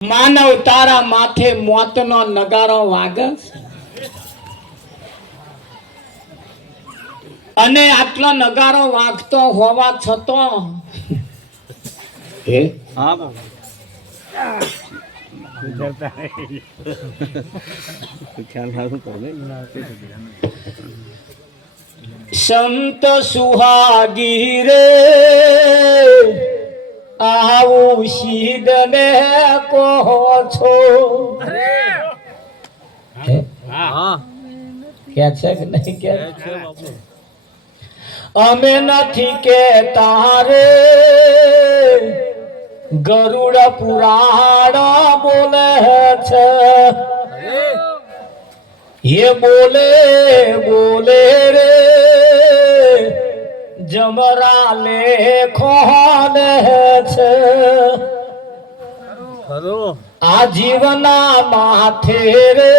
માનવ તારા માથે મોતનો નગારો વાગે અને આટલો નગારો વાગતો હોવા છતાં સંત સુહાગી રે આવું શીદ ને કહો છો કે છે કે નહીં કે અમે નથી કે તારે ગરુડ પુરાણ બોલે છે ये बोले बोले रे जमरा ले खोने छे आ जीवना माथे रे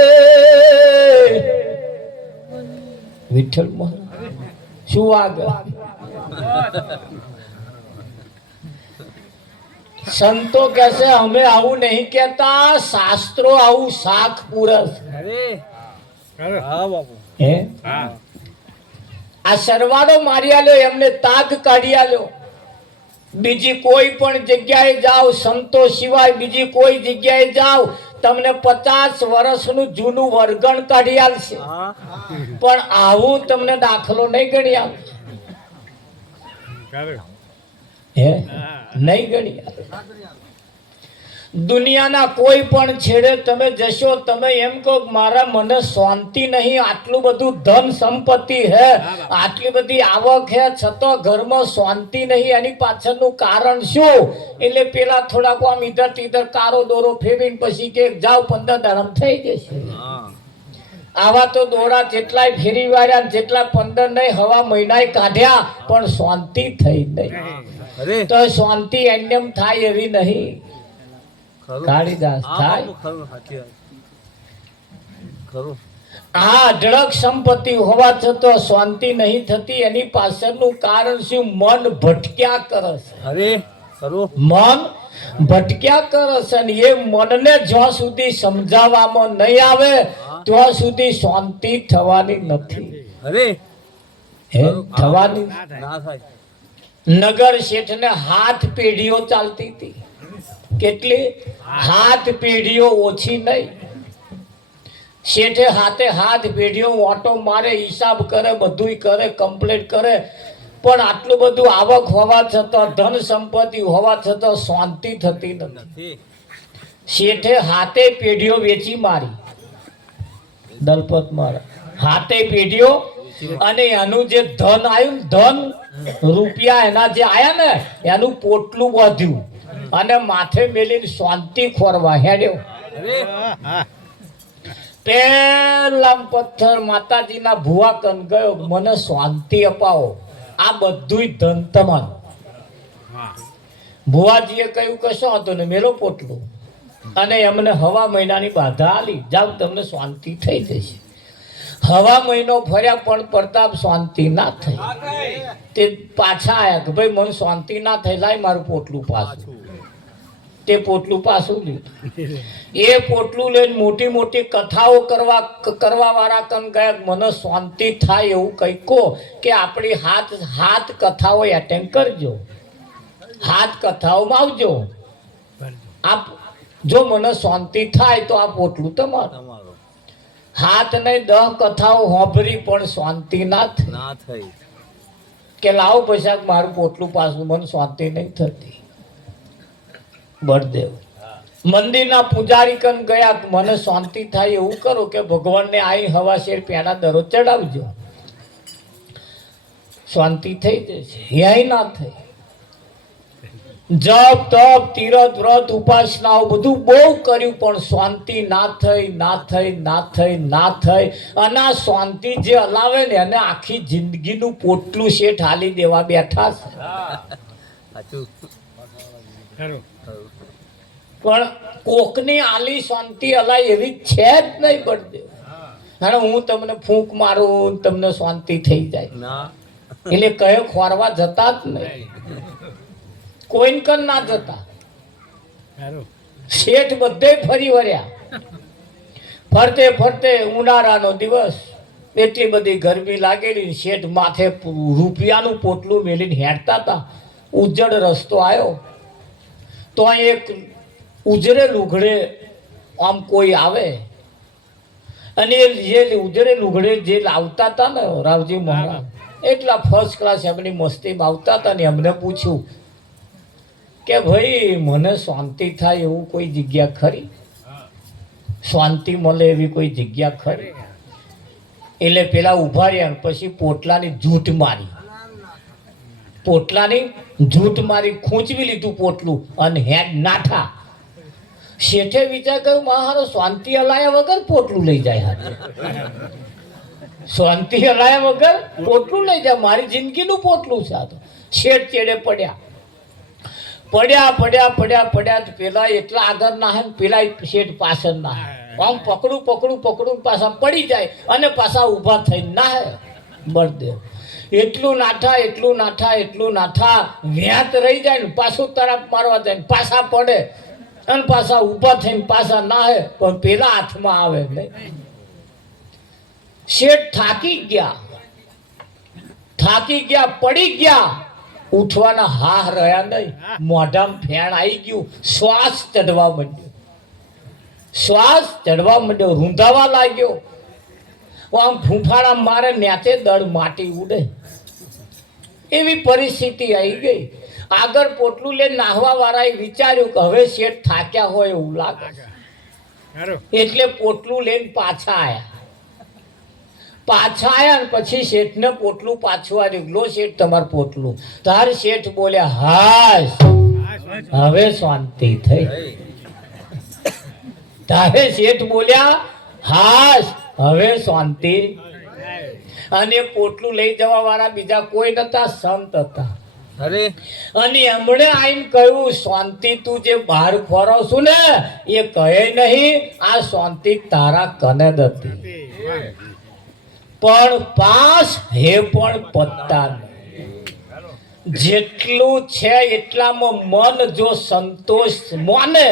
विठल શું આગળ સંતો કહેશે અમે આવું નહીં કહેતા શાસ્ત્રો આવું શાખ પૂરસ આ સરવાળો મારી આલ્યો એમને તાગ કાઢી આલ્યો બીજી કોઈ પણ જગ્યાએ જાઓ સંતો સિવાય બીજી કોઈ જગ્યાએ જાઓ તમને 50 વર્ષનું જૂનું વર્ગણ કાઢી આલશે પણ આવું તમને દાખલો નહીં ગણી આવશે નહીં ગણી દુનિયાના કોઈ પણ છેડે તમે જશો તમે એમ કહો મારા મને શાંતિ નહીં આટલું બધું ધન સંપત્તિ હે આટલી બધી આવક હે છતાં ઘરમાં શાંતિ નહીં એની પાછળનું કારણ શું એટલે પેલા થોડાક આમ ઇધર તીધર કારો દોરો ફેરવીને પછી કે જાવ 15 દાડમ થઈ જશે આવા તો દોરા જેટલાય ફેરી વાળ્યા જેટલા 15 નહીં હવા મહિનાય કાઢ્યા પણ શાંતિ થઈ નહીં તો શાંતિ એમ થાય એવી નહીં કાળીદાસ થાય આ અઢળક સંપત્તિ હોવા છતાં શાંતિ નહીં થતી એની પાછળનું કારણ શું મન ભટક્યા કરે છે મન ભટક્યા કરે છે અને એ મનને જ્યાં સુધી સમજાવવામાં નહીં આવે ત્યાં સુધી શાંતિ થવાની નથી થવાની નગર શેઠને 7 પેઢીઓ ચાલતી હતી કેટલી 7 પેઢીઓ ઓછી નહીં શેઠે 7 પેઢીઓ ઓટો મારે હિસાબ કરે બધું કરે કમ્પ્લીટ કરે પણ આટલું બધું આવક હોવા છતાં ધન સંપત્તિ હોવા છતાં શાંતિ થતી નથી શેઠે 7 પેઢીઓ વેચી મારી દલપત મારા 7 પેઢીઓ અને એનું જે ધન આવ્યું ધન રૂપિયા એના જે આયા ને એનું પોટલું વધ્યું અને માથે મેલીને શાંતિ ખોરવા હેડ્યો પેલા પથ્થર માતાજીના ભુવા કન ગયો મને શાંતિ અપાવો આ બધુંય ધન તમારું ભુવાજીએ કહ્યું કશો હતો ને મેલો પોટલું અને એમને હવા મહિનાની બાધા આલી જાવ તમને શાંતિ થઈ જશે હવા મહિનો ફર્યા પણ પ્રતાપ શાંતિ ના થઈ તે પાછા આયા કે ભાઈ મને શાંતિ ના થઈ લાય મારું પોટલું પાછું તે પોટલું પાછું લીધું એ પોટલું લઈને મોટી મોટી કથાઓ કરવા વાળા કન ગયા મને શાંતિ થાય એવું કઈ કહો કે આપણી હાથ કથાઓ એટેન્ડ કરજો 7 કથાઓમાં આવજો આપ જો મને શાંતિ થાય તો આ પોટલું તમારું 7 નહીં 10 કથાઓ હોભરી પણ શાંતિ ના થઈ કે લાવો પૈસા મારું પોટલું પાછું મને શાંતિ નહીં થતી બળદેવ મંદિરના પૂજારી કન ગયા મને શાંતિ થાય એવું કરો કે ભગવાનને આઈ હવા શેર પેડા દરરોજ ચડાવજો શાંતિ થઈ જશે યાય ના થઈ જપ તપ તીરથ વ્રત ઉપાસનાઓ બધું બહુ કર્યું પણ શાંતિ ના થઈ અને આ શાંતિ જે હલાવે ને એને આખી જિંદગીનું પોટલું શેઠ હાલી દેવા બેઠા છે પણ કોકની આલી શાંતિ હલાય એવી છે જ નહીં પડતી અને હું તમને ફૂંક મારું તમને શાંતિ થઈ જાય એટલે કયો ખોરવા જતા જ નહીં કોઈ કન ના જતા શેઠ બધે ફરી વળ્યા. ફરતે ફરતે ઉનાળાનો દિવસ, એટલી બધી ગરમી લાગેલી. શેઠ માથે રૂપિયાનું પોટલું મેલીને હેડતા હતા. ઉજ્જડ રસ્તો આવ્યો તો અહીં એક ઉજળે લુગડે આમ કોઈ આવે અને જે ઉજળે લુગડે જે લાવતા હતા ને રાવજી મહારાજ, એટલા ફર્સ્ટ ક્લાસ એમની મસ્તીમાં આવતા હતા ને એમને પૂછ્યું કે ભાઈ મને શાંતિ થાય એવું કોઈ જગ્યા ખરી? શાંતિ મળે એવી કોઈ જગ્યા ખરી? એટલે પેલા ઉભા રહ્યા. પછી પોટલાની જૂટ મારી, પોટલાની જૂટ મારી, ખૂંચવી લીધું પોટલું અને હેડ નાઠા. શેઠે વિચાર કર્યો મારો શાંતિ હલાયા વગર પોટલું લઈ જાય. હાથે શાંતિ હલાયા વગર પોટલું લઈ જાય, મારી જિંદગીનું પોટલું છે આ તો. શેઠ ચેડે પડ્યા. પેલા એટલા આગળ ના હે, પેલા શેઠ પાછળ ના હે. આમ પકડું પાછા પડી જાય અને પાછા ઊભા થઈને ના હે. બળદેવ એટલું નાઠા વ્યાત રહી જાય ને પાછું તરફ મારવા જાય, પાછા પડે અને પાછા ઊભા થઈને પાછા ના હે, પણ પેલા હાથમાં આવે નહીં. શેઠ થાકી ગયા, પડી ગયા, ઉઠવાના હાહ રહ્યા નહીં. મોઢામાં ફેણ આવી ગયું, શ્વાસ ચડવા માંડ્યો, રૂંધાવા લાગ્યો. આમ ફૂંફાડા મારે નેચે દળ માટી ઉડે એવી પરિસ્થિતિ આવી ગઈ. આગળ પોટલું લઈને નાહવા વાળાએ વિચાર્યું કે હવે શેઠ થાક્યા હોય એવું લાગે, એટલે પોટલું લઈને પાછા આવ્યા ને પછી શેઠને પોટલું પાછું આવ્યું. લો શેઠ તમારું પોટલું. તાર શેઠ બોલ્યા હાશ હવે શાંતિ થઈ. તારે શેઠ બોલ્યા હાશ હવે શાંતિ. અને પોટલું લઈ જવા વાળા બીજા કોઈ નતા, સંત હતા. અને એમણે આઈને કહ્યું શાંતિ તું જે બહાર ખોરો છું ને એ કહે નહીં, આ શાંતિ તારા કને જ હતી. પણ પાસ હે પણ પત્તા નહીં. જેટલું છે એટલામાં મન જો સંતોષ માને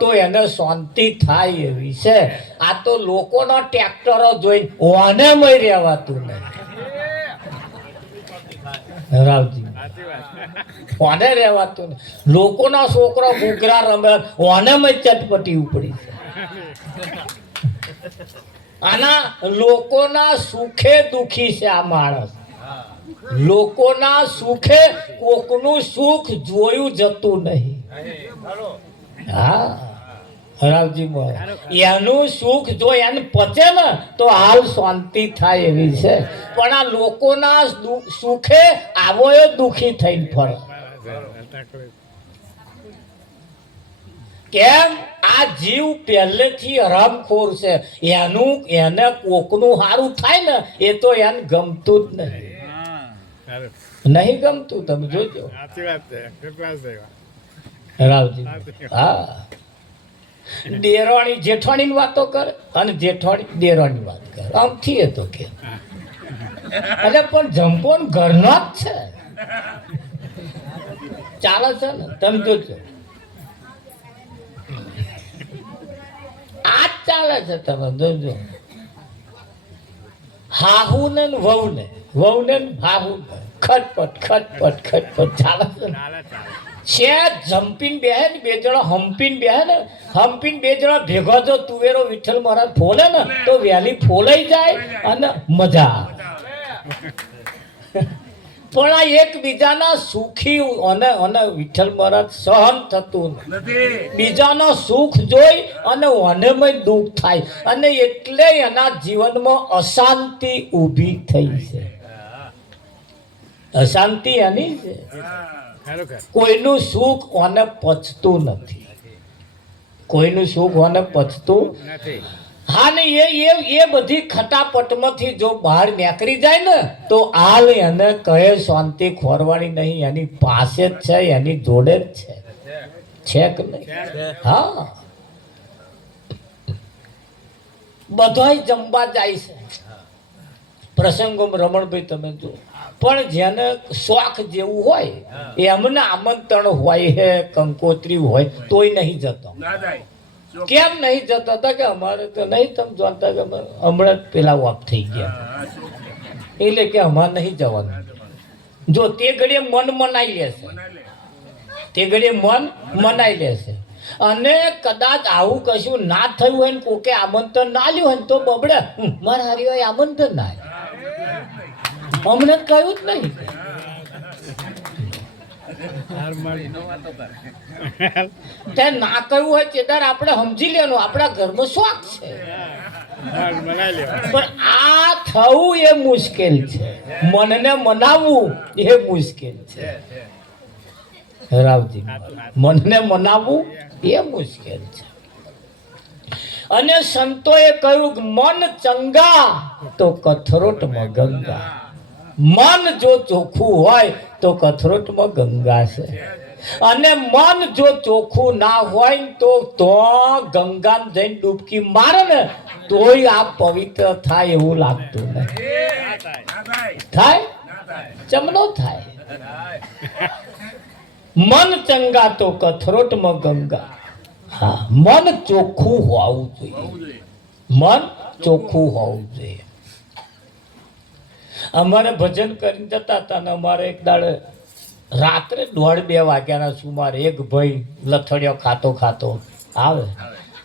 તો એને શાંતિ થાય એવી છે. આ તો લોકોના ટ્રેક્ટરો જોઈને ઓને મય રહેવાતું નહીં. રાવજી ઓને રહેવાતું નહીં. લોકોના છોકરો ઘૂઘરા રમે ઓને મય ચટપટી ઉપડી છે. આના લોકોના સુખે દુખી છે આ માણસ. લોકોના સુખે કોકનું સુખ જોયું જતું નહીં. હા રાવજી એનું સુખ જો એને પચે ને તો હાલ શાંતિ થાય એવી છે. પણ આ લોકોના સુખે આવો એ દુખી થઈને ફરે. કેમ? આ જીવ પહેલેથી હરામખોર છે. એને કોકનું સારું થાય ને એ તો એને ગમતું જ નહીં ગમતું. તમે જોજો રાવજી. હા દેરાણી જેઠાણીની વાતો કરે અને જેઠાણી દેરાણીની વાત કરે. આમથી એ તો કે અરે પણ જંપો ઘરનો જ છે, ચાલે છે ને. તમે જોજો આ જ ચાલે છે. તમે જોજો હાહુ ને વહુને હાહુ ખટપટ ચાલે છે. છે જમ્પીને બેહે ને બે જણા હમ્પીને બેહે ને, હમ્પીને બે જણા ભેગા જો તુવેરો વિઠ્ઠલ મહારાજ ફોલે ને તો વહેલી ફોલાઈ જાય અને મજા આવે. પણ આ એકબીજાના સુખી અને વિઠ્ઠલ મહારાજ સહન થતું નથી. બીજાના સુખ જોઈ અને ઓનેમય દુઃખ થાય અને એટલે એના જીવનમાં અશાંતિ ઊભી થઈ છે. અશાંતિ એની છે. કોઈનું સુખ ઓને પચતું નથી. હા ને એ બધી ખટાપટમાંથી જો બહાર નીકળી જાય ને તો હાલ એને કહે શાંતિ ખોરવાણી નહીં, એની પાસે જ છે, એની જોડે જ છે કે નહીં? હા બધાય જમવા જાય છે પ્રસંગોમાં. રમણભાઈ તમે જો, પણ જેને શોખ જેવું હોય એમને આમંત્રણ હોય હે, કંકોત્રી હોય તોય નહીં જતો. કેમ નહીં જતા હતા કે અમારે તો નહીં તમે જાણતા કે હમણાં જ પેલા ઓફ થઈ ગયા એટલે કે અમારે નહીં જવાનું. જો તે ઘડીએ મન મનાઈ લેશે, તે ઘડીએ મન મનાઈ લેશે. અને કદાચ આવું કશું ના થયું હોય ને કોકે આમંત્રણ ના લ્યું હોય ને તો બબડે મારા હારી આમંત્રણ ના અમને કહ્યું જ નહીં. તે ના કહ્યું હોય તેદાર આપણે સમજી લેવાનું આપણા ઘરમાં શોખ છે, પણ આ થવું એ મુશ્કેલ છે, મનને મનાવવું એ મુશ્કેલ છે. રાવજી મનને મનાવવું એ મુશ્કેલ છે. અને સંતોએ કહ્યું કે મન ચંગા તો કથરોટમાં ગંગા. મન જો ચોખ્ખું હોય તો કથરોટમાં ગંગા છે, અને મન જો ચોખ્ખું ના હોય તો ગંગામાં જઈને ડૂબકી મારે ને તોય આ પવિત્ર થાય એવું લાગતું નથી. થાય ચમનો થાય. મન ચંગા તો કથરોટમાં ગંગા. હા, મન ચોખ્ખું હોવું જોઈએ, મન ચોખ્ખું હોવું જોઈએ. અમારે ભજન કરીને જતા હતા ને અમારે એક દાડે રાત્રે 1:30-2 વાગ્યાના સુમારે એક ભાઈ લથડિયો ખાતો ખાતો આવે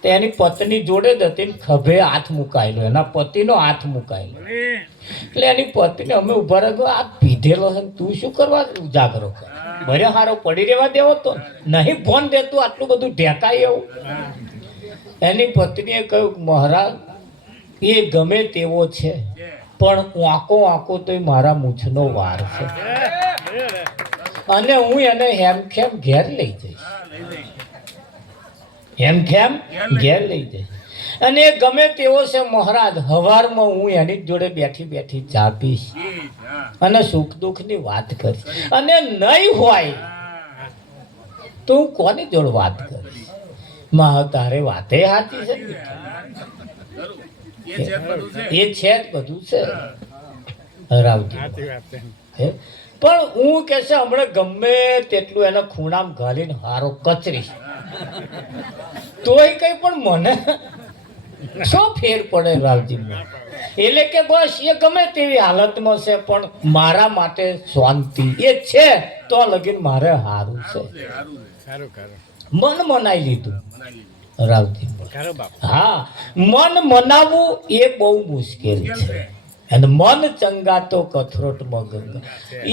તો એની પત્ની જોડે જ હતી, ખભે હાથ મુકાયેલો, એના પતિનો હાથ મુકાયેલો. એટલે એની પત્ની અમે ઉભા રહ્યો, આ પીધેલો છે તું શું કરવા ઉજાગરો કર, ભરે હારો પડી રહેવા દેવો તો નહીં ફોન દેતું આટલું બધું ઢેકાય એવું. એની પત્નીએ કહ્યું મહારાજ એ ગમે તેવો છે પણ વાંકો તો મારા મૂછનો વાર છે, અને હું એને હેમખેમ ઘેર લઈ જઈશ, હેમખેમ ઘેર લઈ જઈશ. અને એ ગમે તેવો છે મહારાજ, હવારમાં હું એની જોડે બેઠી બેઠી ચા પીશ અને સુખ દુઃખની વાત કરીશ, અને નહીં હોય તો હું કોની જોડે વાત કરીશ. તારે વાતે સાચી છે, એ છે જ બધું છે રાવજી. પણ હું કે છે હમણાં ગમે તેટલું એના ખૂણામાં ઘાલીને હારો કચરીશ તોય કઈ પણ મને શું ફેર પડે રાવજી. એટલે કે બસ એ ગમે તેવી હાલતમાં છે પણ મારા માટે શાંતિ એ છે તો લગીન મારે હારું છે. મન મનાઈ લીધું રાવજી. હા, મન મનાવવું એ બહુ મુશ્કેલ છે. અને મન ચંગા તો કથરોટમાં ગંગા.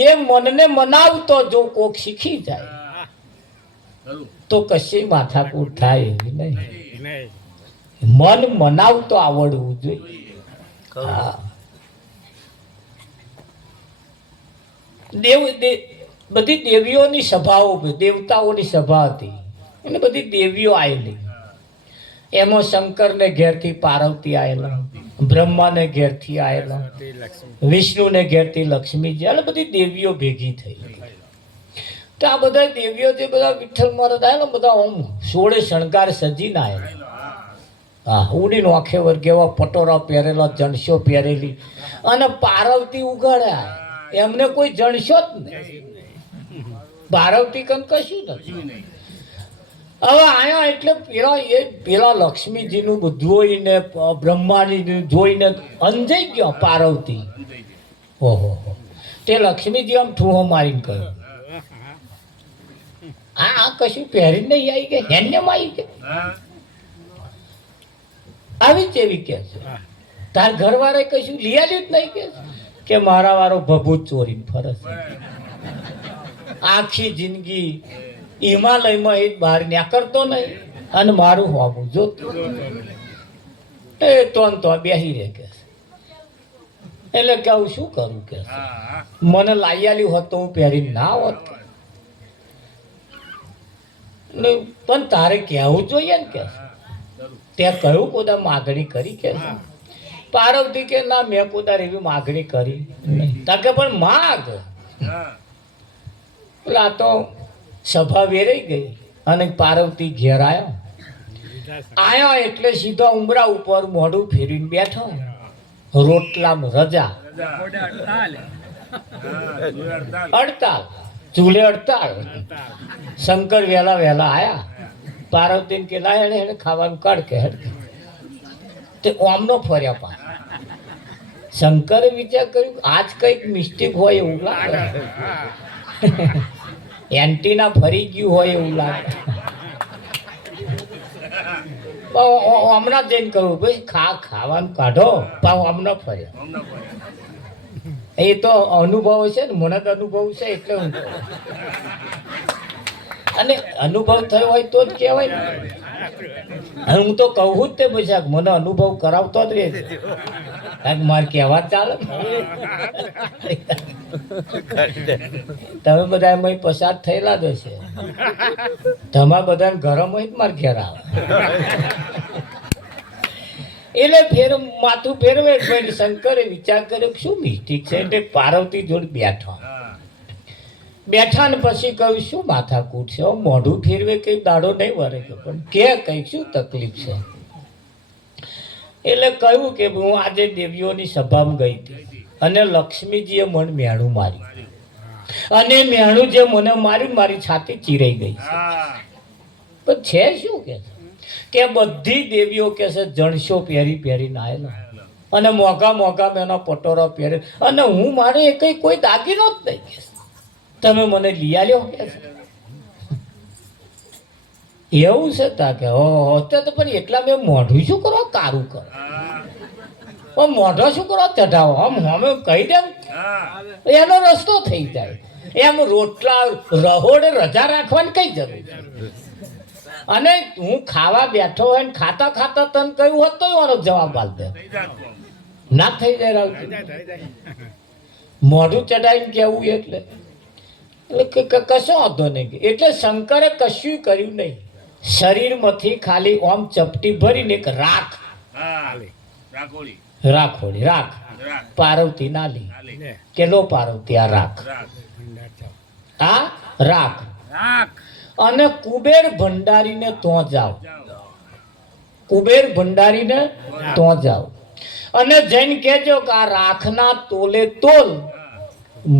એ મનને મનાવતો જો કોક શીખી જાય તો કશી માથાકૂટ થાય એવી નહીં. મન મનાવતો આવડવું જોઈએ. હા, બધી દેવીઓની સભાઓ, દેવતાઓની સભા હતી અને બધી દેવીઓ આવેલી. એમાં શંકરને ઘેરથી પાર્વતી આવેલા, બ્રહ્માને ઘેરથી આવેલા, વિષ્ણુને ઘેરથી લક્ષ્મીજી, એટલે બધી દેવીઓ ભેગી થઈ. તો આ બધા દેવીઓ જે બધા વિઠ્ઠલ મહારાજ આવેલા બધા ઓમ 16 શણગાર સજીને આવેલા. હા, ઉડીનો આખે વર્ગ એવા પટોરા પહેરેલા, જણસો પહેરેલી, અને પાર્વતી ઉગાડ્યા. એમને કોઈ જણસો જ નહીં, પાર્વતી કન કશું નથી. હવે આયા એટલે પેલા લક્ષ્મીજીનું જોઈને બ્રહ્માજીનું જોઈને અંજાઈ ગયો પાર્વતી. ઓહો, તે લક્ષ્મીજી આમ ઠૂહો મારીને કહ્યું આ કશું પહેરીને નહીં આવી ગયા, હેન્યમ આવી ગયા. આવી જ એવી કે છે તાર ઘરવાળાએ કશું લઈ આવ્યું જ નહીં કે મારા વાળો ભભૂત ચોરીને ફરે છે. આખી જિંદગી હિમાલયમાં એ બહાર નીકળતો નહીં અને મારું હોવું જોતું એ તો બેસી રહે કે. એટલે કે હું શું કરું કે મને લાવી આલ્યું હોત તો હું પહેરીને ના હોત. પણ તારે કહેવું જોઈએ ને કે ત્યાં કયું કોદા માગણી કરી કે પાર્વતી કે ના મેં કોદાર એવી માગણી કરી નહીં. તાકે પણ માગ. એટલે આ તો સભા વેરાઈ ગઈ અને પાર્વતી ઘેર આયા એટલે સીધા ઉમરા ઉપર મોઢું ફેરીને બેઠો, રોટલામાં રજા, હડતાલ, ચૂલે હડતાલ. શંકર વહેલા આયા, પાર્વતીને કે લાય એને ખાવાનું કાઢ કે હેડ તે ઓમનો ફર્યા પાછા. શંકરે વિચાર કર્યું આજ કઈક મિસ્ટેક હોય એવું લાગે, એન્ટીના ફરી ગયું હોય એવું લાગે. હમણાં જઈને કહ્યું ભાઈ ખાવાનું કાઢો, પાછું હમણાં ફર્યા. એ તો અનુભવ છે ને, મને તો અનુભવ છે એટલે હું કહું. અને અનુભવ થયો હોય તો જ કહેવાય ને. હું તો કહું જ તે પછી મને અનુભવ કરાવતો જ રહે, મારે કહેવા ચાલે. તમે બધા એમાં પસાર થયેલા જ હશે, તમારા બધા ઘરમાં જ મારે ઘેર આવે એટલે માથું ફેરવે. શંકરે વિચાર કર્યો શું મિસ્ટેક છે એટલે પાર્વતી જોડે બેઠા ને પછી કહ્યું શું માથાકૂટ છે, મોઢું ફેરવે કઈ દાડો નહીં વરે કે પણ કે કઈ શું તકલીફ છે. એટલે કહ્યું કે હું આજે દેવીઓની સભામાં ગઈ હતી અને લક્ષ્મીજીએ મને મેણું માર્યું, અને મેણું જે મને માર્યું મારી છાતી ચીરાઈ ગઈ પણ છે શું કે બધી દેવીઓ કે છે જણસો પહેરી પહેરીને આવેલા અને મોઘા મેનો પટોરો પહેરે, અને હું મારે કઈ કોઈ દાગીનો જ નહીં કે તમે મને લઈ આવ્યો કે એવું છે તા કે તો પણ એટલા મેં મોઢું શું કરો કારું કરો, મોઢો શું કરો ચઢાવો, આમ અમે કહી દે એનો રસ્તો થઈ જાય. એમ રોટલા રહોડે રજા રાખવાની કઈ જરૂર છે. અને હું ખાવા બેઠો હોય ને ખાતા ખાતા તને કહ્યું હોત તો એનો જવાબ આલ દે ના થઈ જાય. મોઢું ચડાવીને કેવું એટલે કશો વાંધો નહીં. એટલે શંકરે કશું કર્યું નહીં, શરીરમાંથી ખાલી ઓમ ચપટી ભરીને એક રાખોડી પાર્વતી ના લી કે લો પાર્વતી આ રાખ, આ રાખ. અને કુબેર ભંડારીને તો જાઓ, કુબેર ભંડારીને તો જાઓ અને જઈને કહેજો કે આ રાખના તોલે તોલ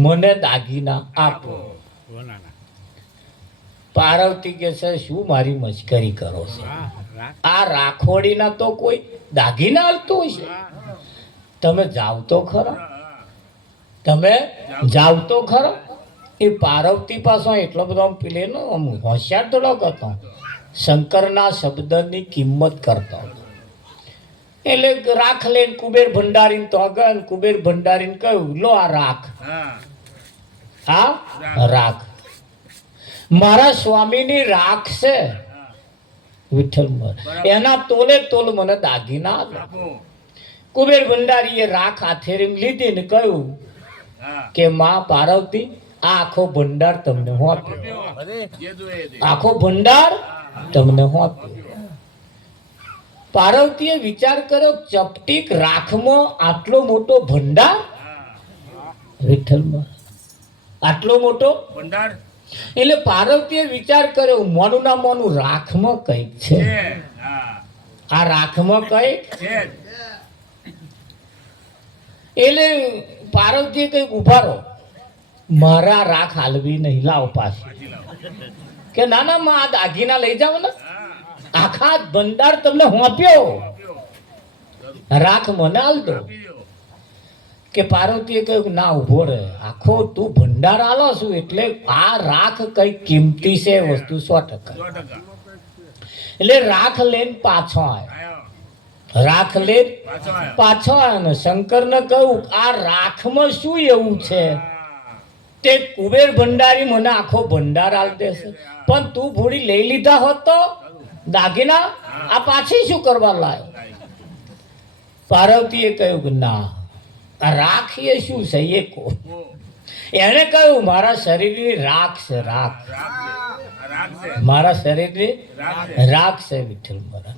મને દાગીના આપો. પાર્વતી કે છે શું મારી મશ્કરી કરો છો, આ રાખોડીના તો કોઈ દાગીના હાલતું હશે, તમે જાવ તો ખરા, તમે જાવ તો ખરા. એ પાર્વતી પાછો એટલો બધો પેલે હોશિયાર થોડોક હતો, શંકરના શબ્દની કિંમત કરતો હતો. એટલે રાખ લઈને કુબેર ભંડારીને તો આગળ કુબેર ભંડારીને કહ્યું લો આ રાખ, આ રાખ મારા સ્વામીની રાખ છે વિઠ્ઠલ, એના તોલે તોલ મને દાગીના આપો. કુબેર ભંડારીએ રાખ હાથે લીધી ને કહ્યું કે માં પાર્વતી આ આખો ભંડાર તમને હું આપ્યો, આખો ભંડાર તમને હું આપ્યો. પાર્વતીએ વિચાર કર્યો ચપટીક રાખમાં આટલો મોટો ભંડાર, વિઠ્ઠલમાં આટલો મોટો ભંડાર. એટલે પાર્વતીએ વિચાર કર્યો મોનું ના મોનું રાખમાં કઈક છે, આ રાખમાં કઈક. એટલે પાર્વતીએ કઈક ઉભા રહો, મારા રાખ હાલવી નહીં, લાવ પાછી. કે ના ના માં આ દાગીના લઈ જાવ ને, આખા ભંડાર તમને હોંપ્યો, રાખ મને હાલ દો. કે પાર્વતીએ કહ્યું ના ઉભો રહે, આખો તું ભંડાર આલો છું એટલે આ રાખ કઈ કિંમતી છે વસ્તુ 100%. એટલે રાખ લઈને પાછો આવ્યો, રાખ લઈને પાછો આવ્યો ને શંકરને કહ્યું આ રાખમાં શું એવું છે તે કુબેર ભંડારી મને આખો ભંડાર આલ દેશે, પણ તું ભૂડી લઈ લીધા હોત તો દાગીના આ પાછી શું કરવા લાયો. પાર્વતીએ કહ્યું કે ના આ રાખ એ શું છે એ કહો. એને કહ્યું મારા શરીરની રાખ છે, રાખ મારા શરીરની રાખ છે વિઠ્ઠલ મારા.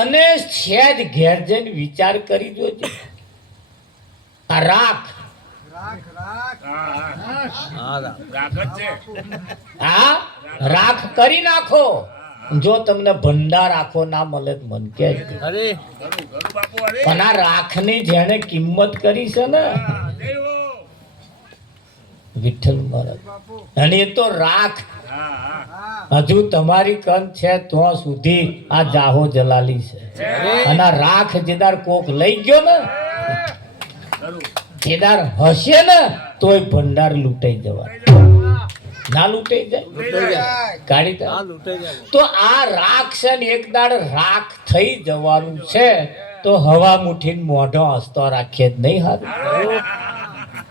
અને સહેજ ઘેર જઈને વિચાર કરી જોજો, આ રાખ આ રાખ કરી નાખો, જો તમને ભંડાર આખો ના મળે તો મન કે. પણ આ રાખની જેને કિંમત કરી છે ને વિઠ્ઠલ મહારાજ. અને એ તો રાખ હજુ તમારી કંદ છે ત્યાં સુધી આ જાહો જલાલી છે. અને આ રાખ જેદાર કોક લઈ ગયો ને, જેદાર હશે ને તોય ભંડાર લૂંટાઈ જવા. ના લૂંટાઈ જાય કાઢી તો આ રાખ છે ને એક દાડ રાખ થઈ જવાનું છે. તો હવા મુઠીને મોઢો હસતો રાખીએ જ નહીં હારું.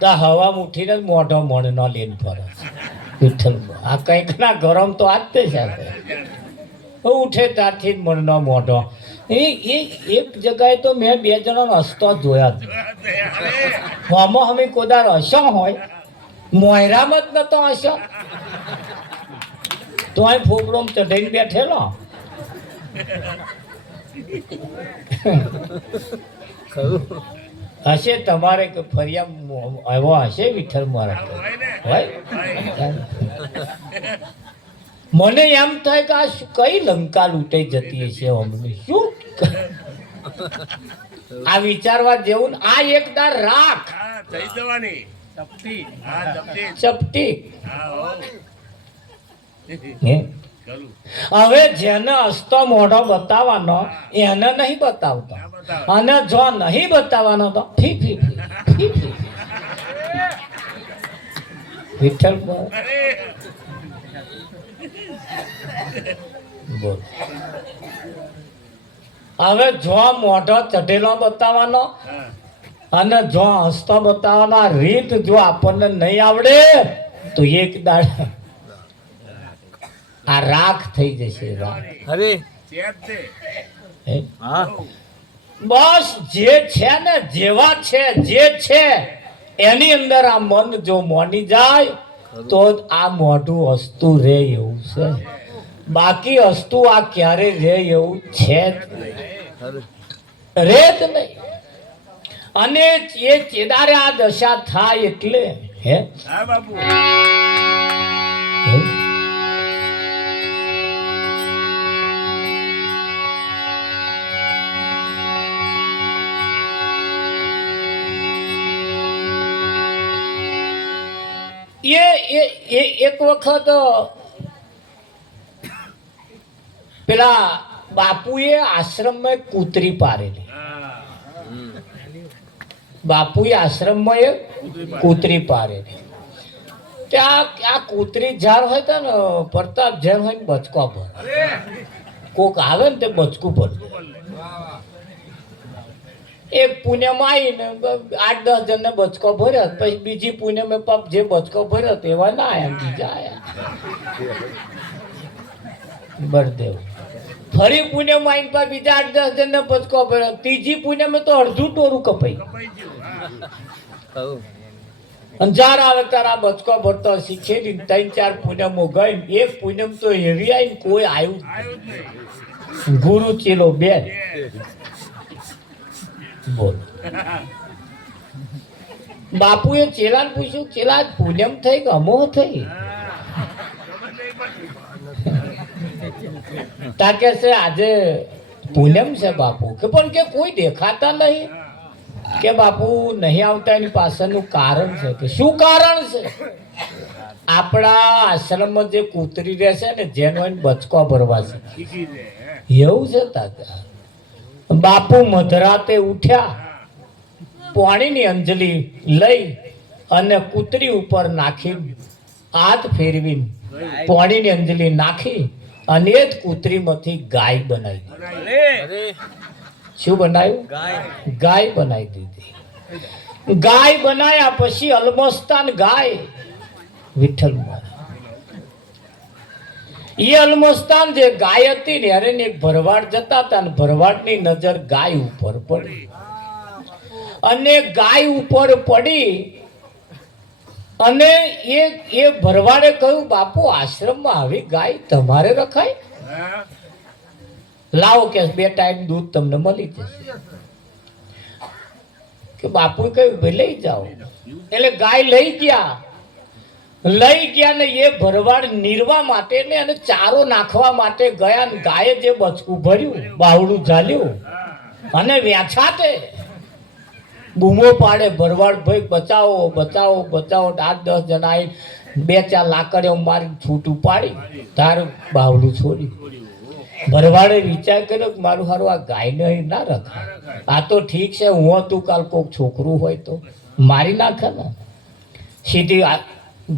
તો હવા મુઠીને જ મોઢો મણ ન લઈને ફરે વિઠ્ઠલ. આ કંઈક ના ગરમ તો આજ તે છે. ઉઠે ત્યારથી જ મણનો મોઢો. એ એક જગ્યાએ તો મેં 2 જણાનો હસતો જોયા જ. આમાં અમે કોદાર હસો હોય મોયરામાં જ નતો હસો. તો અહીં ફોકડો ચઢાઈને બેઠેલો. હશે તમારે કે ફરિયા આવ્યો હશે વિઠ્ઠલ મહારાજ મને એમ થાય કે આ કઈ લંકા લૂંટાઈ જતી હશે અમને શું આ વિચારવા જેવું. આ એકદાર રાખ ચપટી. હવે જેને હસતો મોઢો બતાવવાનો એને નહીં બતાવતો. અને જો નહીં બતાવવાનો તો fee fee fee fee. Vitthal બોલ. હવે જો મોઢો ચઢેલો બતાવવાનો અને જો હસતો બતાવવાનો આ રીત જો આપણને નહીં આવડે તો એક દાડ આ રાખ થઈ જશે. બસ જે છે ને જેવા છે જે છે એની અંદર આ મન જો મોની જાય તો આ મોઢું હસતું રે એવું છે. બાકી હસતું આ ક્યારે રે એવું છે રે જ નહીં. અને એ ચેદારે આ દશા થાય એટલે હે બાપુ એક વખત પેલા બાપુએ આશ્રમમાં કૂતરી પારેલી. બાપુએ આશ્રમમાં કૂતરી પારેલી. ત્યાં આ કૂતરી જાર હોય તો ને પ્રતાપ જેમ હોય ને બચકો ભરે. કોક આવે ને તે બચકું ભરે. એક પુણ્યમાં આવીને 8-10 જણને બચકો ભર્યો. પછી બીજી પુણ્યમાં પપ જે બચકો ભર્યો તેવા ના આયા, બીજા આયા બળદેવ. ફરી પુણ્યમાં આવીને પછી બીજા 8-10 જણને બચકો ભર્યો. ત્રીજી પુણ્યમાં તો અડધું ટોરું કપાઈ. અંજાર આવે તારા બચકો ભરતો શીખેલી 3-4 પુણ્યમો ગઈ. એક પુણ્યમ તો એવી આવીને કોઈ આવ્યું ગુરુ ચેલો 2 બોલ. બાપુએ ચેલાને પૂછ્યું ચેલા પૂનમ થઈ કે અમોહ થઈ? તાકે છે આજે પૂનમ છે બાપુ. કે પણ કે કોઈ દેખાતા નહીં. કે બાપુ નહીં આવતા એની પાછળનું કારણ છે. કે શું કારણ છે? આપણા આશ્રમમાં જે કૂતરી રહેશે ને જેનો એને બચકો ભરવા છે એવું છે. તાકે બાપુ મધરાતે ઉઠ્યા, પાણીની અંજલિ લઈ અને કૂતરી ઉપર નાખી હાથ ફેરવીને પાણીની અંજલિ નાખી અને એ જ કૂતરીમાંથી ગાય બનાવી. શું બનાવ્યું? ગાય બનાવી દીધી. ગાય બનાવ્યા પછી અલમસ્તાન ગાય વિઠ્ઠલ એ અલમસ્તાન જે ગાય હતી ને અરે એક ભરવાડ જતા હતા ને ભરવાડની નજર ગાય ઉપર પડી અને ગાય ઉપર પડી અને એ ભરવાડે કહ્યું બાપુ આશ્રમમાં આવી ગાય તમારે રખાય? લાવો કે 2 ટાઈમ દૂધ તમને મળી જશે. કે બાપુએ કહ્યું ભાઈ લઈ જાઓ. એટલે ગાય લઈ ગયા ને એ ભરવાડ નીરવા માટે ને અને ચારો નાખવા માટે ગયા ને ગાયે જે બચકું ભર્યું બાવડું ઝાલ્યું અને વ્યાછાતે બૂમો પાડે ભરવાડ ભાઈ બચાવો બચાવો બચાવો 8-10 જણા આવી 2-4 લાકડીઓ મારી છૂટું પાડી તાર બાવડું છોડી. ભરવાડે વિચાર કર્યો કે મારું હારું આ ગાયને અહીં ના રખાય, આ તો ઠીક છે હું હતું કાલ કોક છોકરું હોય તો મારી નાખે ને. સીધી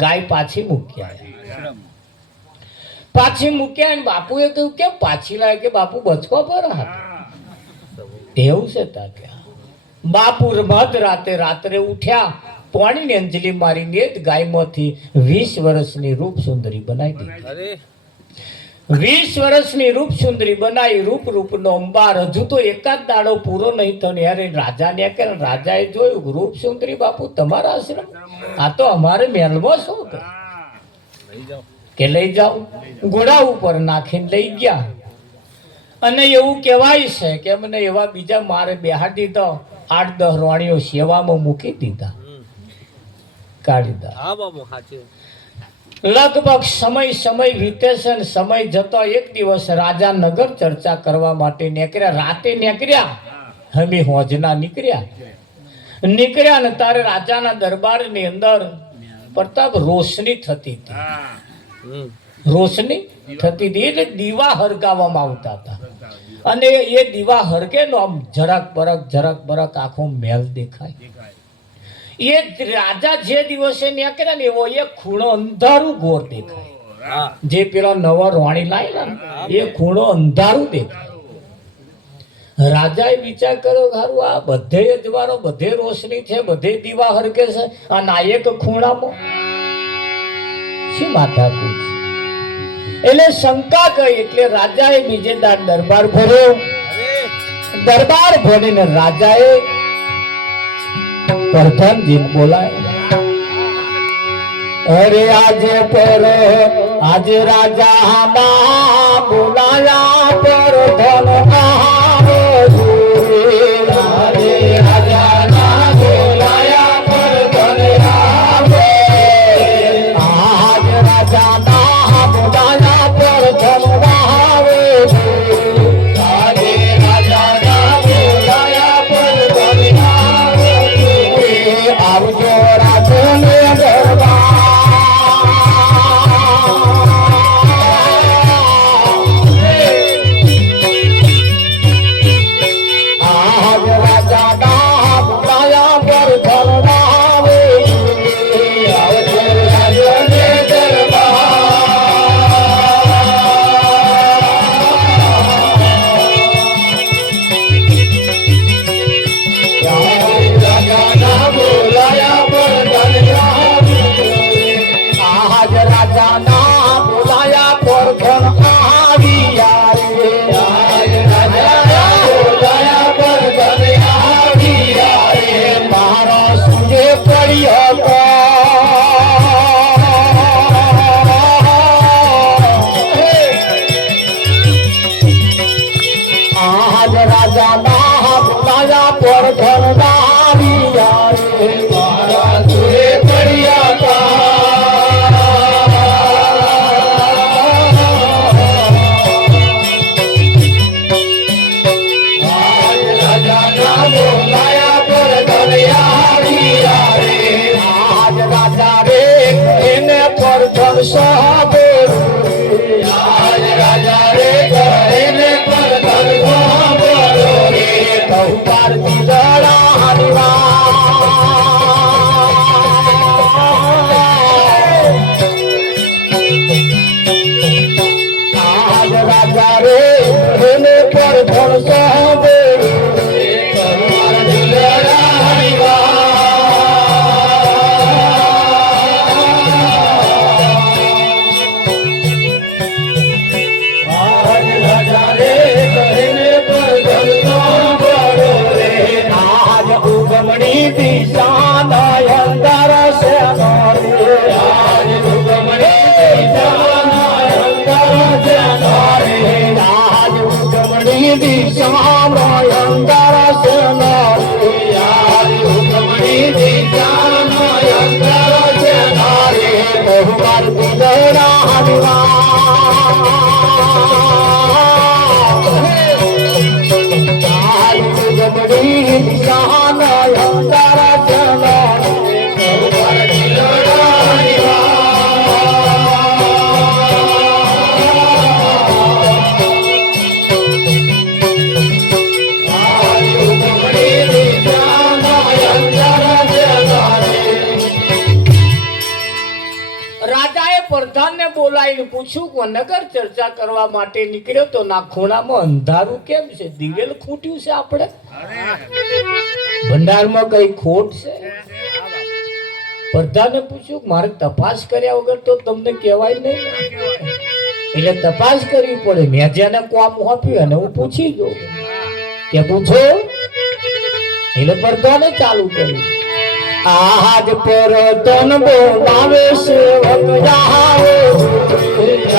ગાય પાછી મૂક્યા. પાછી મૂક્યા ને બાપુએ કહ્યું કેમ પાછી લાવે? કે બાપુ બચકો પર એવું છે તા કે બાપુ મધ રાત્રે ઉઠ્યા, પાણીની અંજલિ મારીને ગાયમાંથી 20 વર્ષની રૂપ સુંદરી બનાવી દીધી. 20 વર્ષની રૂપ સુંદરી બનાવી. રૂપનો અંબાર. હજુ તો એકાદ દાડો પૂરો નહીં થયો ને યાર રાજાને કે રાજાએ જોયું રૂપ સુંદરી બાપુ તમારા આશ્રમ, આ તો અમારે મહેલમાં શું કે લઈ જાઓ. ઘોડા ઉપર નાખીને લઈ ગયા. અને એવું કહેવાય છે કે મને એવા બીજા મારે બેહાડી દીધા, 8-10 રાણીઓ સેવામાં મૂકી દીધા, કાઢી દીધા. લગભગ સમય વીતે છે ને સમય જતો એક દિવસ રાજા નગર ચર્ચા કરવા માટે નીકળ્યા. રાતે નીકળ્યા, હમી હોજના નીકળ્યા ને તારે રાજાના દરબારની અંદર પ્રતાપ રોશની થતી હતી. એટલે દીવા હરગાવવામાં આવતા હતા. અને એ દીવા હરગે નો આમ જરાક બરક આખો મહેલ દેખાય. એ રાજા જે દિવસે નીકળ્યા ને એવો એક ખૂણો અંધારું ઘોર દેખાય. જે પેલા નવા રોણી લાયેલા ને એ ખૂણો અંધારું દેખાય. રાજાએ વિચાર કર્યો સારું આ બધે અજવાળો, બધે રોશની છે, બધે દીવા હરકે છે, અને આ એક ખૂણામાં શી માથાકૂટ છે? એટલે શંકા ગઈ. એટલે રાજાએ બીજે દાડ દરબાર ભર્યો. દરબાર ભરીને રાજાએ પ્રધાનજીને બોલાય. અરે આજે રાજા ના બોલાયા પ્રધાન આવે. આજે રાજા ના બોલાયા પ્રધાન આવે. આજ રાજા ના બોલાયા પ્રધાન આવે. આજે રાજા ના બોલાયા પ્રધાન આવે. આવજો રાજને દરબાર. આજ રાજા ના બોલાયા પ્રધાન આવે. આવજો રાજને પ્રધાનને બોલાવીને પૂછ્યું કે નગર ચર્ચા કરવા માટે નીકળ્યો તો ના ખૂણામાં અંધારું કેમ છે? દિવેલ ખૂટ્યું છે આપણે? ભંડારમાં કઈ ખોટ છે? પ્રધાને પૂછ્યું મારે તપાસ કર્યા વગર તો તમને કહેવાય નહીં, એટલે તપાસ કરવી પડે. મેં જેને કામ આપ્યું અને હું પૂછી દઉં કે પૂછો. એટલે પ્રધાને ચાલુ કર્યું. આજ પર તન બોલાવે સેવક જાવો,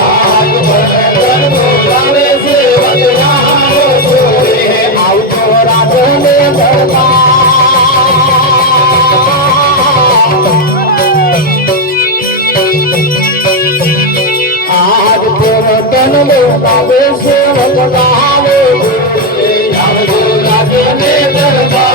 આજ પર તન બોલાવે સેવક જાવો, આવજો રાજને દરબાર. આજ પર તન બોલાવે સેવક જાવો, આવજો રાજને દરબાર.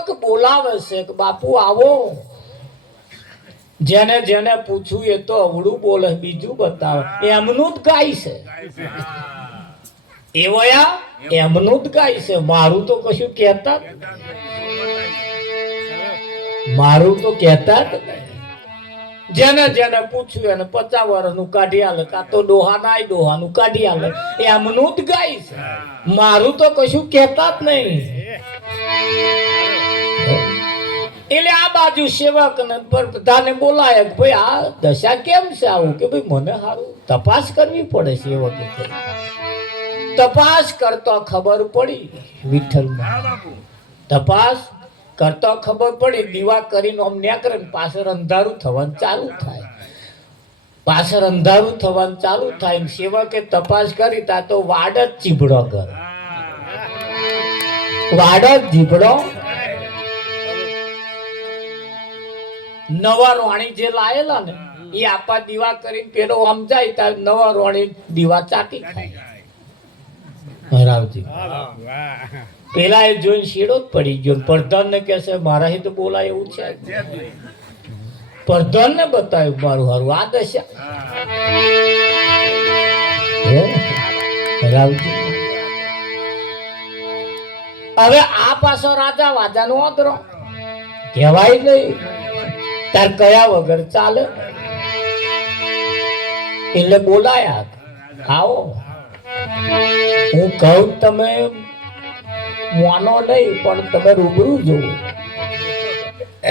સેવક બોલાવે છે કે બાપુ આવો. જેને જેને પૂછ્યું એ તો અવળું બોલે, બીજું બતાવે. એમનું જ ગાય છે, એવયા એમનું જ ગાય છે. મારું તો કશું કહેતા જ મારું તો કહેતા જ નહીં. જેને જેને પૂછ્યું એને 50 વર્ષનું કાઢી આલે, કાં તો ડોહાનું કાઢી આલે. એમનું જ ગાય છે, મારું તો કશું કહેતા જ નહીં. એટલે આ બાજુ સેવક ને બધાને બોલાય કે ભાઈ આ દશા કેમ છે આવું? કે ભાઈ મને સારું તપાસ કરવી પડે. સેવકે તપાસ કરતો ખબર પડી વિઠ્ઠલમાં. તપાસ કરતો ખબર પડી, દીવા કરીને આમ ન્યા ને પાછળ અંધારું થવાનું ચાલુ થાય. પાછળ અંધારું થવાનું ચાલુ થાય. સેવકે તપાસ કરી તા તો વાડ જ ચીબડો ઘર, વાડ જ જીબડો. નવા રોણી જે લાયેલા ને એ આપા દીવા કરીને પેલો આમ જાય તાર નવા રોણી દીવા ચાટી ખાય. રાવજી પેલા એ જોઈને શેડો જ પડી ગયો. પ્રધાન ને કે છે મારા તો બોલાય એવું છે. પ્રધાન ને બતાવ્યું મારું હારું આ દશા. રાવજી હવે આ પાછો રાજા વાજાનો આદરો કહેવાય નહીં. તાર કયા વગર ચાલે. એટલે બોલાયા, આવો. હું કહું તમે માનો નહીં પણ તમે રૂબરૂ જોવો.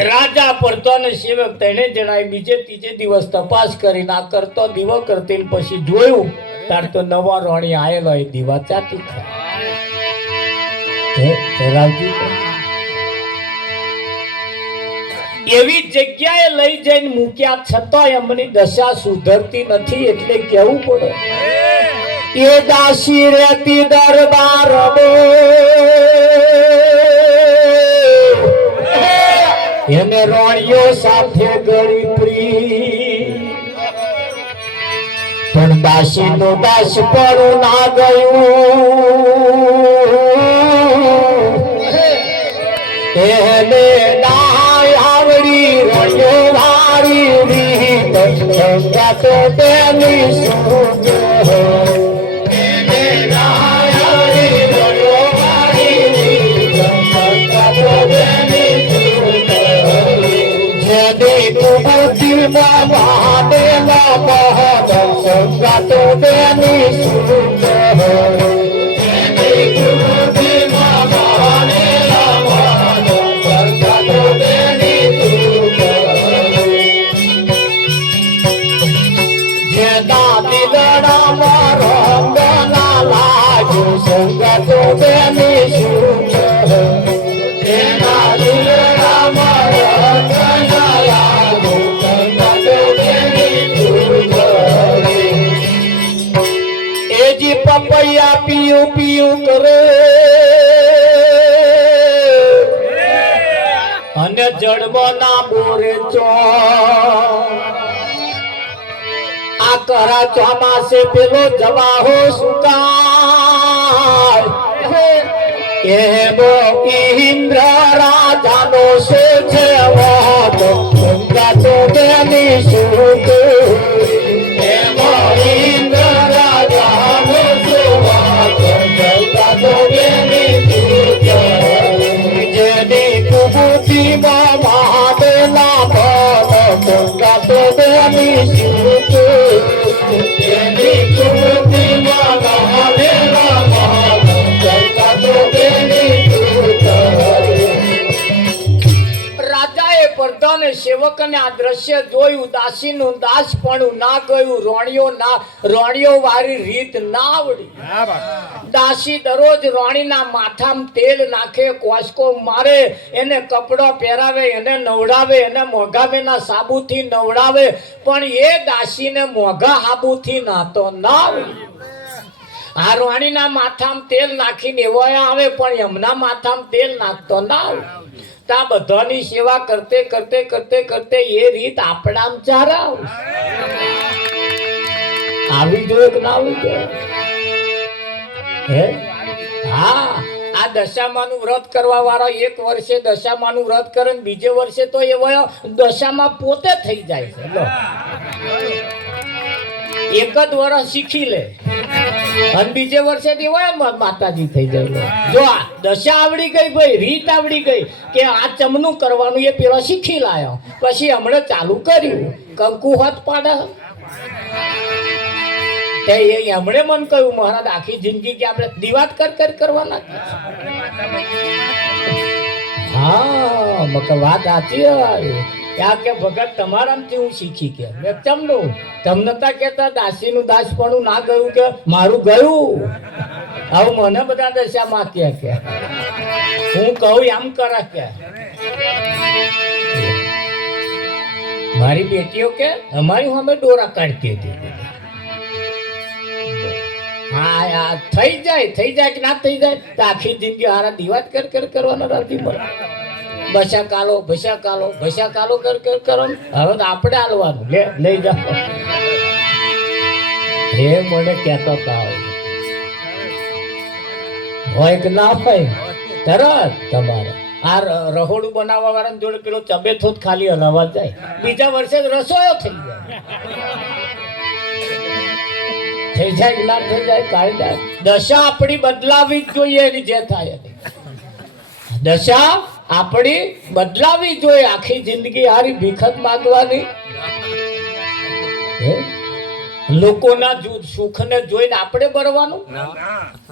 રાજા પડતો ને સેવક તેને જણાય. બીજે ત્રીજે દિવસ તપાસ કરીને આ કરતો દીવો કરતી પછી જોયું તાર તો નવા રોણી આયેલો એ દીવા ચાટી ખાય. રાવજી એવી જગ્યાએ લઈ જઈને મૂક્યા છતાં એમની દશા સુધરતી નથી. એટલે કેવું પડે એ દાસી રહેતી દરબાર એને રોણીઓ સાથે ગળી પ્રી. પણ દાસી નું દાસ પણ ના ગયું. એને આવડી રોણીઓ વાળી રીત તો તેની શું પપૈયા પીયું પીયું કરે અને જડમાં ના બોરે ચો. આ કરા ચોમાસે પેલો જવાહો સુકાય. એનો ઇન્દ્ર રાજાનો સે છે તો તેની શું એનો ઇન્દ્ર રાજાનો જેની કુબુદ્ધિમાં મહાદેવના ભગા તો તેની શું એની કુબુદ્ધિમાં મહાદેવના ભગા તો તેની પ્રધાને સેવકને આ દ્રશ્ય જોયું. દાસીનું દાસપણું ના ગયું. રોણીઓ વાળી રીત ના આવડી. દાસી દરરોજ રોણીના માથામાં તેલ નાખે, કોસકો મારે, એને કપડો પહેરાવે, એને નવડાવે, એને મોઘામેના સાબુથી નવડાવે. પણ એ દાસીને મોઘા સાબુથી નાતો ના આવડી. આ રોણીના માથામાં તેલ નાખીને એવો આવે પણ એમના માથામાં તેલ નાખતો ના આવે. આ બધાની સેવા કરતે કરતે કરતે કરતે એ રીત આપણામાં ચારા આવી જોઈએ કે ના આવી જોઈએ? હે હા, આ દશામાનું વ્રત કરવા વાળા એક વર્ષે દશામાનું વ્રત કરે ને બીજે વર્ષે તો એવો દશામાં પોતે થઈ જાય છે લો એક જ વર્ષ શીખી લે અને બીજે વર્ષે માતાજી થઈ જાય જો આ દશા આવડી ગઈ ભાઈ રીત આવડી ગઈ કે આ ચમનું કરવાનું એ પેલો શીખી લાયો પછી હમણાં ચાલુ કર્યું કંકુ હાથ પાડે હમણે મન કહ્યું મહારાજ આખી જિંદગી કે આપણે દીવાત કર કરવાના હા મકે વાત સાચી ત્યાં કે ભગત તમારાથી હું શીખી કે મેં ચમનું તમને તા કેતા દાસીનું દાસપણું ના ગયું કે મારું ગયું આવું મને બધા દશામાં કે હું કહું એમ કરે કે મારી બેટીઓ કે અમારી અમે ડોરા કાઢતી હતી હા થઈ જાય કે ના થઈ જાય તો આખી જિંદગી હારા દીવાત કર કરવાનો રાતી મળે ભસા કાલો કર કરો હવે તો આપણે હાલવાનું લઈ જાઓ હે મને કહેતો હોય કે ના હોય તરત તમારે આ રહોડું બનાવવા વાળા જોડે પેલો ચબેથો ખાલી હલાવા જાય બીજા વર્ષે રસોયો થઈ જાય કે ના થઈ જાય કાયદા દશા આપણી બદલાવી જ જોઈએ એની જે થાય દશા આપણી બદલાવી જોઈએ આખી જિંદગી હારી ભીખત માંગવાની લોકોના સુખને જોઈને આપણે બરવાનું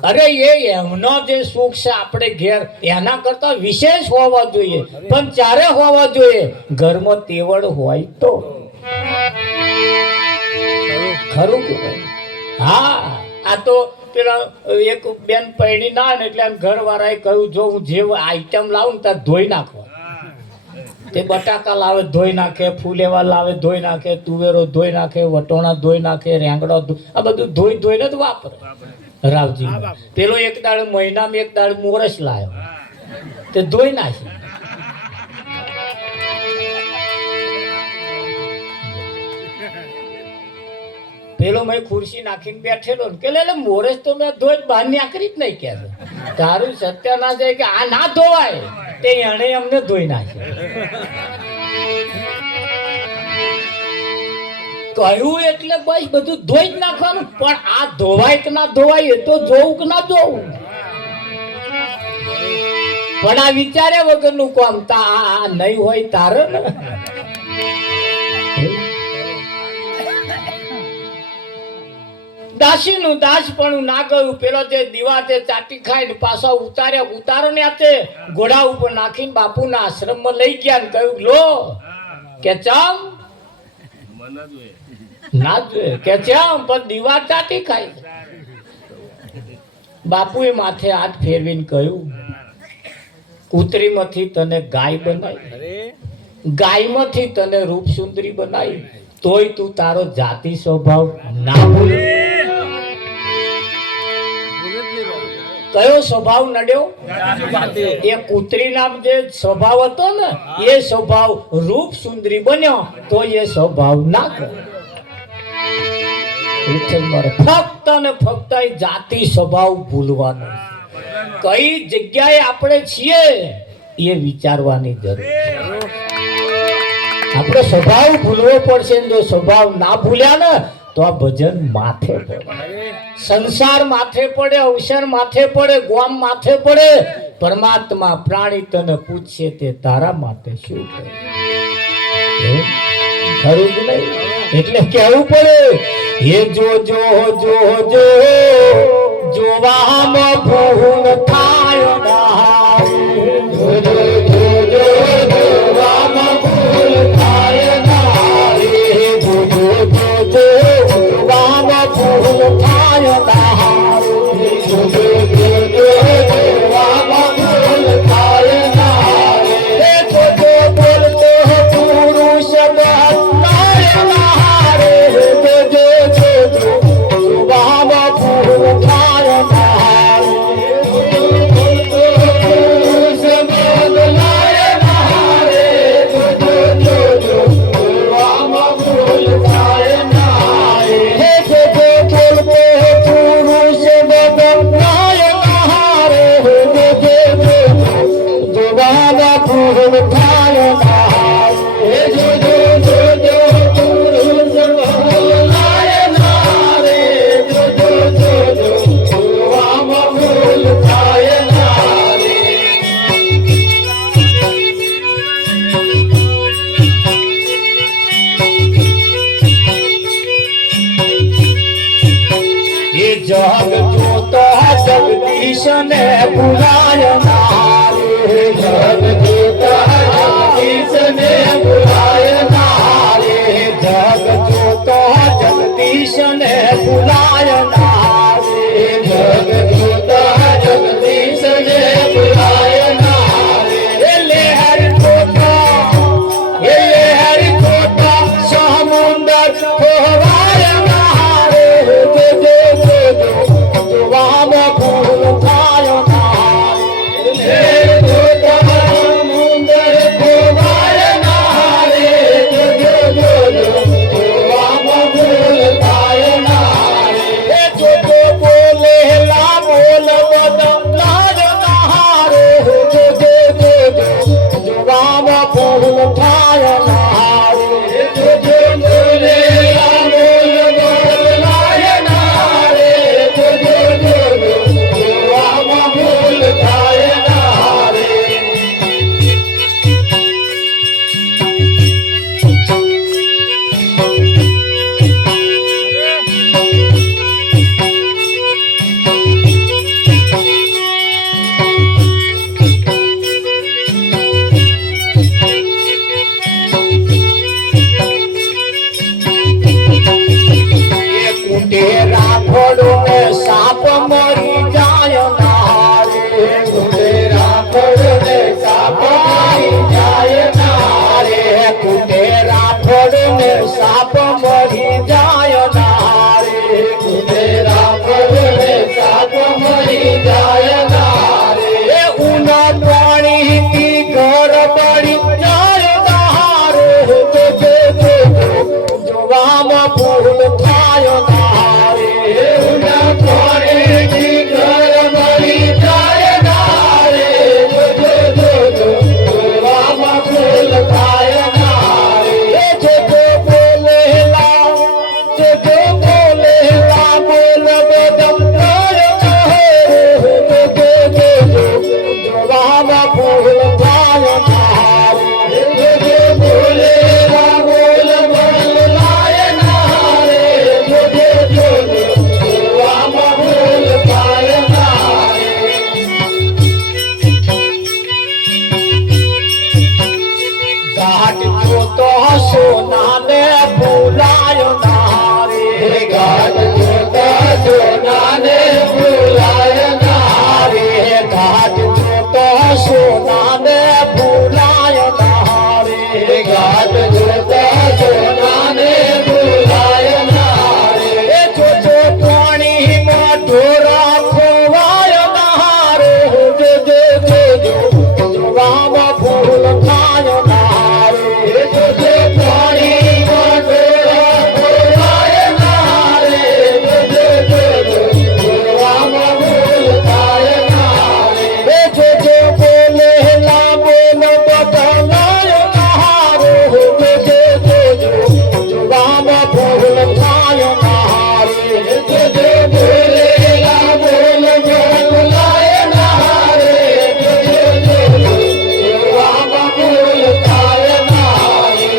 અરે એમનો જે સુખ છે આપણે ઘેર એના કરતા વિશેષ હોવા જોઈએ પણ ચારે હોવા જોઈએ ઘરમાં તેવડ હોય તો ખરું કે હા આ તો પેલા એક બેન પૈણી ના ને એટલે ઘર વાળાએ કહ્યું જો હું જે આઈટમ લાવું ને ત્યાં ધોઈ નાખવા તે બટાકા લાવે ધોઈ નાખે ફૂલેવા લાવે ધોઈ નાખે તુવેરો ધોઈ નાખે વટોણા ધોઈ નાખે રેંગડો આ બધું ધોઈને જ વાપરે રાવજી પેલો એક દાડ મહિનામાં એક દાડ મોરસ લાવ્યો તે ધોઈ નાખે પેલો મેં ખુરશી નાખીને બેઠેલો કે લે મોરસ તો મેં ધોઈ બહાર નાખી જ નહીં કે તારું સત્ય ના જાય કે આ ના ધોવાય તે એને અમને ધોઈ નાખે કહ્યું એટલે બસ બધું ધોઈ જ નાખવાનું પણ આ ધોવાય કે ના ધોવાય એ તો જોવું કે ના જોવું પણ આ વિચારે વગરનું કામ આ નહીં હોય તારે ને દાસીનું દાસપણું ના ગયું પેલો જે દીવાતે ચાટી ખાઈને પાછા ઉતારો ને આતે ઘોડા ઉપર નાખીને બાપુના આશ્રમમાં લઈ ગયા ને કહ્યું લો કે ચમ ના જોઈએ કે ચમ પણ દીવા ચાટી ખાય બાપુએ માથે હાથ ફેરવીને કહ્યું કૂતરીમાંથી તને ગાય બનાવી ગાયમાંથી તને રૂપ સુંદરી બનાવી તોય તું તારો જાતિ સ્વભાવ ના ભૂલ કયો સ્વભાવ નડ્યો એ કૂતરી નામ જે સ્વભાવ હતો ને એ સ્વભાવ રૂપ સુંદરી બન્યો તો એ સ્વભાવ ના ફક્ત ને ફક્ત જાતિ સ્વભાવ ભૂલવાનો કઈ જગ્યાએ આપણે છીએ એ વિચારવાની જરૂર આપણે સ્વભાવ ભૂલવો પડશે જો સ્વભાવ ના ભૂલ્યા ને તો આ ભજન માથે પડે સંસાર માથે પડે અવસર માથે પડે ગોમ માથે પડે પરમાત્મા પ્રાણી તને પૂછશે તે તારા માટે શું કરે ખરું કે નહીં એટલે કહેવું પડે હે જો જોવામાં ભૂલ થાય થાય ના રે જો જો જો જો પુરુષ બોલાય ના રે જો જો જો જો જોવામાં ભૂલ થાય ના રે ये जग जोता जगदीश ने बुलाया नारे जग जोता जगदीश ने बुलाया नारे जग जोता जगदीश ने बुलाया नारे जग जोता जगदीश ने बुलाया नारे लहर कोटा समुंदर होवाया नारे जो जो जो जो जुवाम फूल खायो नारे कोटा समुंदर होवाया नारे जो जो जो जो जुवाम फूल खायो नारे जो जो बोले ला बोल बदलाय नारे जो जो जो जो जुवाम फूल खायो नारे जो जो बोले ला बोल बदलाय नारे जो जो जो जो जुवाम फूल खायो नारे કુટેરા ફોડો ને સાપ મરી જાય નારે કુટેરા ફોડો ને સાપ મરી જાય નારે કુટેરા ફોડો ને સાપ મરી જાય નારે કુટેરા ફોડો ને સાપ મરી જાય નારે ઉના પાણી કી ઘર પડી જાય નારે જો જો જો જોવામાં ફૂલ થાય નારે ઉના પાણી કી ઘર પડી જાય નારે જો જો જો જોવામાં ફૂલ થાય નારે જો જો બોલે લા જો જો બોલે લા બોલ બદમ નારે જો જો જો જોવામાં ફૂલ થાય નારે જો જો બોલે લા બોલ બદલાય નારે જો જો જો જોવામાં ફૂલ થાય નારે ઘાટ જોતો સોના ને ભૂલાયો નારે ઘાટ જોતો સોના ને ભૂલાયો નારે ઘાટ જોતો સોના ને ભૂલાયો નારે ઘાટ જોતો સોના ને ભૂલાયો નારે જો જો પાણી માં ઢોરા ખોવાયો નારે જો જો જો જો જોવામાં ફૂલ ખાયો નારે જો જો પાણી માં ઢોરા ખોવાયો નારે જો જો જો જો જોવામાં ફૂલ ખાયો નારે જો જો બોલે લા બોલ બદલાયો નારે જો જો જો જો જોવામાં ફૂલ ખાયો નારે જો જો બોલે લા બોલ બદલાયો નારે જો જો જો જો જોવામાં ફૂલ ખાયો નારે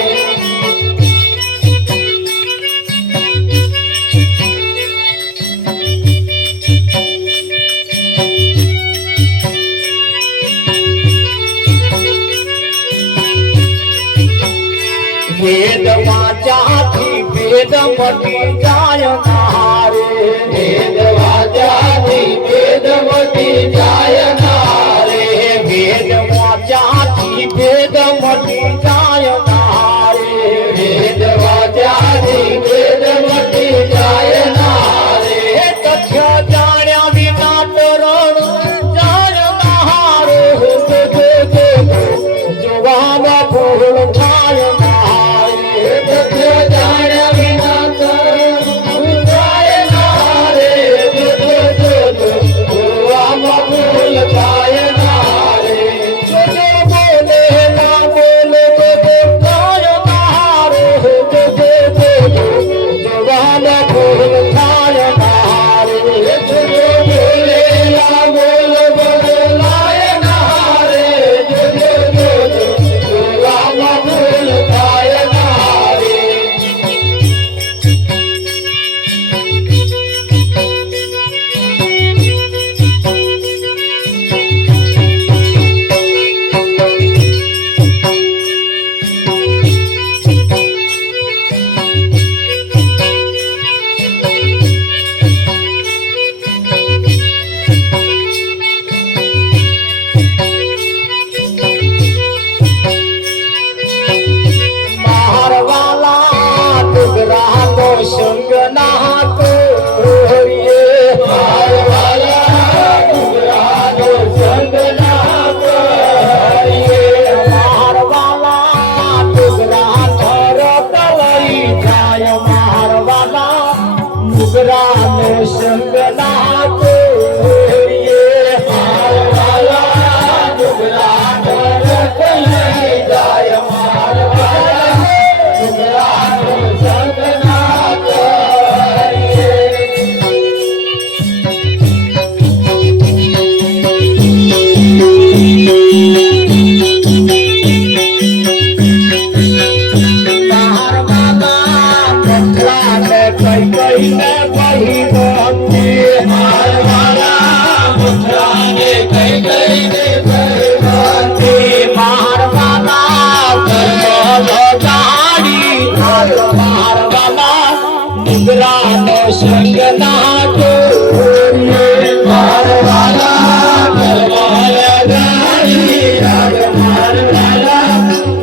વેદ વાચાથી વેદ મટી જાય નારે વેદ વાચાથી વેદ મટી જાય નારે વેદ વાચાથી વેદ મટી જાય નારે વેદ વાચાથી વેદ મટી જાય નારે તથ્ય જાણ્યા વિના તરણ જાય નારે જો જો જો જોવામાં ફૂલ થાય નારે તથ્ય જાણ્યા વિના તરણ જાય નારે જો જો જો જોવામાં ફૂલ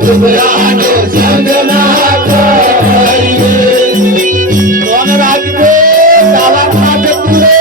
ડુબરાનો સંગ ના કરીએ કોણ રાખજે તારા માટે પૂરે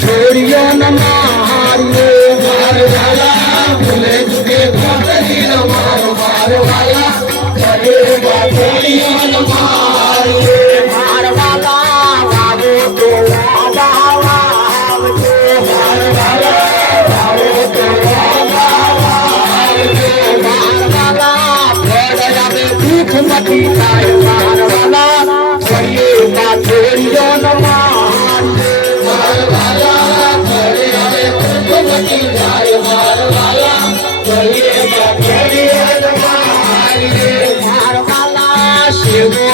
छोड़ियो न मारियो मारवाला भूले तुझे पकड़ी न मारो मारवाला अरे छोड़ियो न मारियो मारवाला बाबू तो बाबा मारवाला बाबू तो बाबा मारवाला बड़ा में दुख मती आए मारवाला छोड़ियो न Shiva,